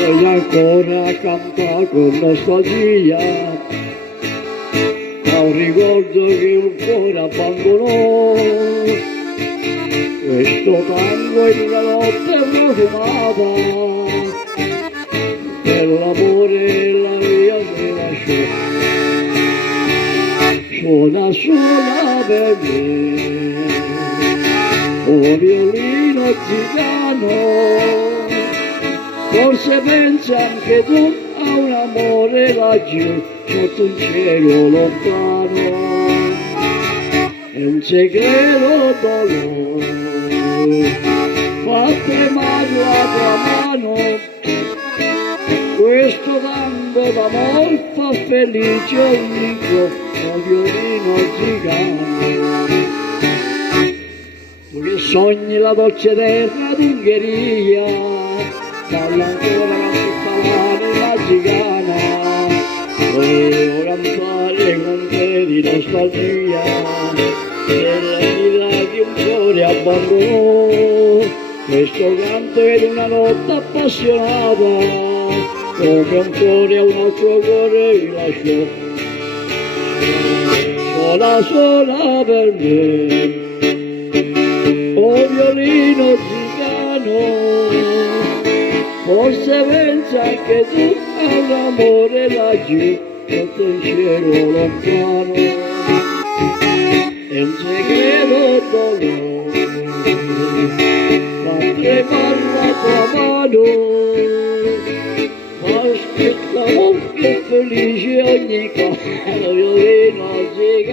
E ancora canta con nostalgia a un ricordo che un cuore abbandonò. Questo tango in una notte profumata per l'amore la via mi lasciò. Suona, suona per me, oh violino zigano. Forse pensi anche tu a un amore laggiù, sotto un cielo lontano. È un segreto dolore, fa tremare la tua mano. Questo tango d'amore fa felice ogni giorno, violino zigano. Tu che sogni la dolce terra d'Ungheria, balla ancora la la zigana, volevo cantare con te di nostalgia, della vita di un cuore abbandonò. Questo canto è di una notte appassionata, come un cuore a un altro cuore vi lasciò. Sola, sola per me, oh violino zigano. Forse pensa anche tu a un amore laggiù, sotto il cielo lontano. È un segreto dolore, fa tremare la tua mano. Aspetta che felice ogni cosa, violino zigano.